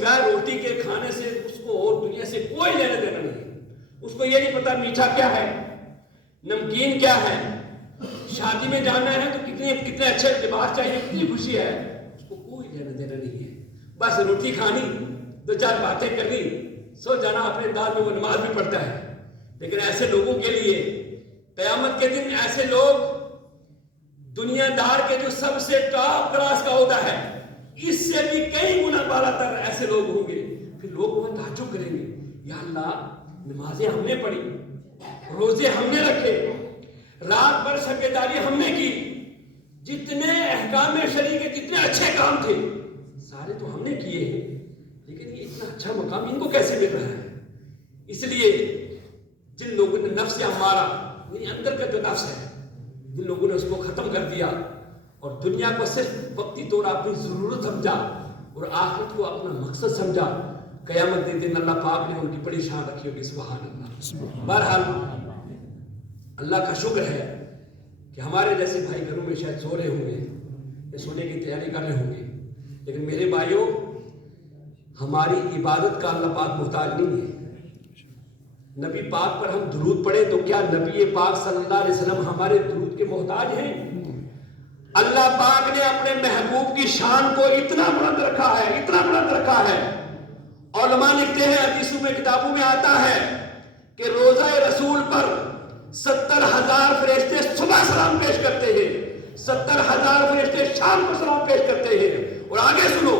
سوائے روٹی کے کھانے سے اس کو اور دنیا سے کوئی لینا دینا نہیں. اس کو یہ نہیں پتا میٹھا کیا ہے, نمکین کیا ہے, شادی میں جانا ہے تو کتنے اچھے لباس چاہیے, کتنی خوشی ہے, اس کو کوئی لینا دینا نہیں ہے. بس روٹی کھانی, دو چار باتیں کرنی, سو جانا اپنے انداز میں. وہ نماز بھی پڑھتا ہے. لیکن ایسے لوگوں کے لیے قیامت کے دن ایسے لوگ دنیا دار کے جو سب سے ٹاپ کلاس کا عہدہ ہے اس سے بھی کئی گنا بالا تر ایسے لوگ ہوں گے. پھر لوگ وہاں تعجب کریں گے, یا اللہ نمازیں ہم نے پڑھی, روزے ہم نے رکھے, رات بھر شبیداری ہم نے کی, جتنے احکام شرعی کے جتنے اچھے کام تھے سارے تو ہم نے کیے ہیں, لیکن یہ اتنا اچھا مقام ان کو کیسے مل رہا ہے؟ اس لیے جن لوگوں نے نفس امارہ یعنی اندر کا جو نفس ہے, جن لوگوں نے اس کو ختم کر دیا اور دنیا کو صرف وقتی طور اپنی ضرورت سمجھا اور آخرت کو اپنا مقصد سمجھا, قیامت کے دن اللہ پاک نے ان کی بڑی شان رکھی ہوگی. سبحان اللہ. بہرحال اللہ کا شکر ہے کہ ہمارے جیسے بھائی گھروں میں شاید سو رہے ہوں گے یا سونے کی تیاری کر رہے ہوں گے, لیکن میرے بھائیوں ہماری عبادت کا اللہ پاک محتاج نہیں ہے. نبی پاک پر ہم درود پڑھیں تو کیا نبی پاک صلی اللہ علیہ وسلم ہمارے درود کے محتاج ہیں؟ اللہ پاک نے اپنے محبوب کی شان کو اتنا بلند رکھا ہے, اتنا بلند رکھا ہے. علماء لکھتے ہیں, حدیثوں میں کتابوں میں آتا ہے کہ روزہ رسول پر 70,000 فرشتے صبح سلام پیش کرتے ہیں, 70,000 فرشتے شام کو سلام پیش کرتے ہیں. اور آگے سنو,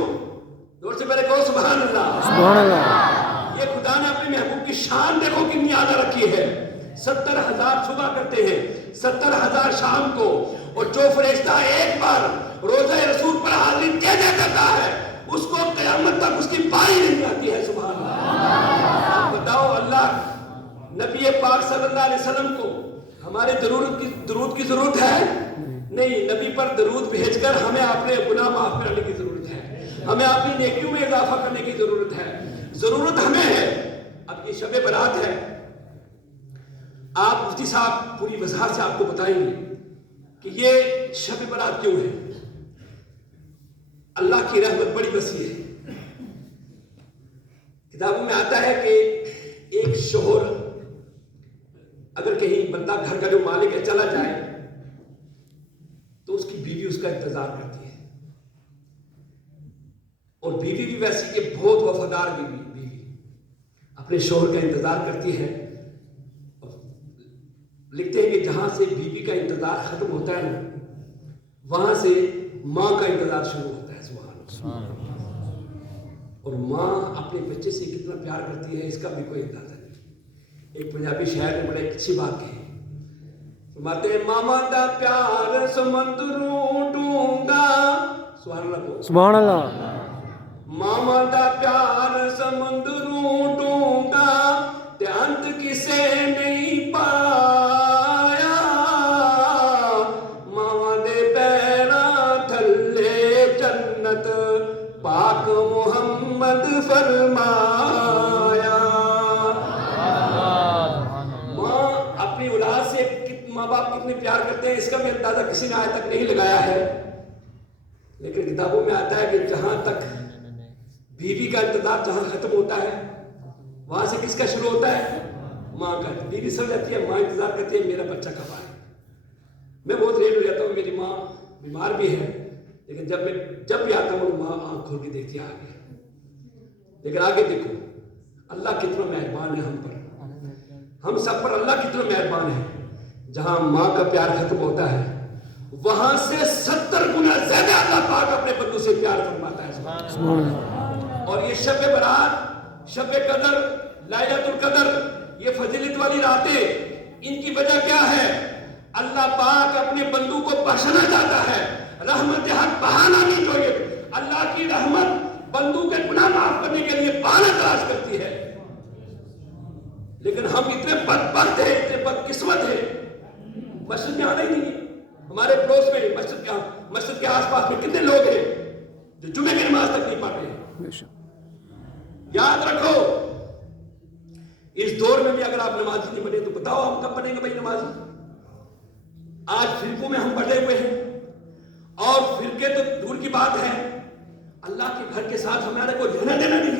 زور سے پہلے کہو سبحان اللہ. سبحان اللہ. یہ خدا نے اپنے محبوب کی شان دیکھو کتنی اعلیٰ رکھی ہے. 70,000 صبح کرتے ہیں, 70,000 شام کو, اور جو فرشتہ ایک بار روزہ رسول پر حاضری دے دیتا ہے اس کو قیامت تک اس کی باری نہیں آتی ہے. سبحان اللہ. بتاؤ اللہ نبی پاک صلی اللہ علیہ وسلم کو ہمارے درود کی ضرورت ہے؟ نہیں. نبی پر درود بھیج کر ہمیں اپنے گناہ معاف کرنے کی ضرورت ہے, ہمیں اپنی نیکیوں میں اضافہ کرنے کی ضرورت ہے. ضرورت ہمیں ہے. اب یہ شب برات ہے, آپ مفتی صاحب پوری وضاحت سے آپ کو بتائیں گے کہ یہ شب برات کیوں ہے. اللہ کی رحمت بڑی وسیع ہے. کتابوں میں آتا ہے کہ ایک شوہر اگر کہیں بندہ گھر کا جو مالک ہے چلا جائے تو اس کی بیوی اس کا انتظار کرتی ہے, اور بیوی بھی ویسی کہ بہت وفادار بیوی اپنے شوہر کا انتظار کرتی ہے. لکھتے ہیں کہ جہاں سے بیوی کا انتظار ختم ہوتا ہے نا وہاں سے ماں کا انتظار شروع ہوتا ہے. سبحان اللہ. اور ماں اپنے بچے سے کتنا پیار کرتی ہے اس کا بھی کوئی اندازہ نہیں. ایک پنجابی شاعر نے بڑے اچھی بات کہی, فرماتے ہیں ماما دا پیار سمندروں ڈونگا. سبحان اللہ. سبحان اللہ. ماما دا پیار سمندروں ڈونگا تے انت کسے نہیں پایا, ماما دے پیراں تھلے جنت پاک محمد فرمایا. ماں اپنی اولاد سے ماں باپ کتنے پیار کرتے ہیں اس کا بھی اندازہ کسی نے آج تک نہیں لگایا ہے. لیکن کتابوں میں آتا ہے کہ جہاں تک بیوی کا انتظار جہاں ختم ہوتا ہے وہاں سے کس کا شروع ہوتا ہے؟ ماں کا. بیوی سمجھ جاتی ہے, ماں انتظار کرتی ہے میرا بچہ کب آئے. میں بہت لیٹ ہو جاتا ہوں, میری ماں بیمار بھی ہے, لیکن جب بھی آتا ہوں ماں آنکھ کھول کے دیکھتی ہے آگے. لیکن آگے دیکھو اللہ کتنا مہربان ہے ہم پر, ہم سب پر اللہ کتنا مہربان ہے. جہاں ماں کا پیار ختم ہوتا ہے وہاں سے 70 گنا زیادہ اللہ پاک اپنے بندوں سے پیار فرماتا ہے. سبحان اللہ. اور یہ شب برات, شب قدر, لیلۃ القدر, یہ فضیلت والی راتیں, ان کی وجہ کیا ہے؟ اللہ پاک اپنے بندوں کو بخشنا چاہتا ہے. رحمت حق بہانہ نہیں چاہیے. اللہ کی رحمت بندوں کے گناہ معاف کرنے کے لیے بہانہ تلاش کرتی ہے. لیکن ہم اتنے بدبخت ہیں, اتنے بدقسمت ہیں, مسجد میں آنا ہی نہیں ہے. ہمارے پڑوس میں مسجد کے آس پاس میں کتنے لوگ ہیں جو جمعے کی نماز تک نہیں پڑھ رہے ہیں. یاد رکھو اس دور میں بھی اگر آپ نمازی نہیں بنے تو بتاؤ ہم کب بنیں گے بھائی نمازی. آج فرقوں میں ہم بڑھے ہوئے ہیں, اور فرقے تو دور کی بات ہے, اللہ کے گھر کے ساتھ ہمارے کو لینا دینا نہیں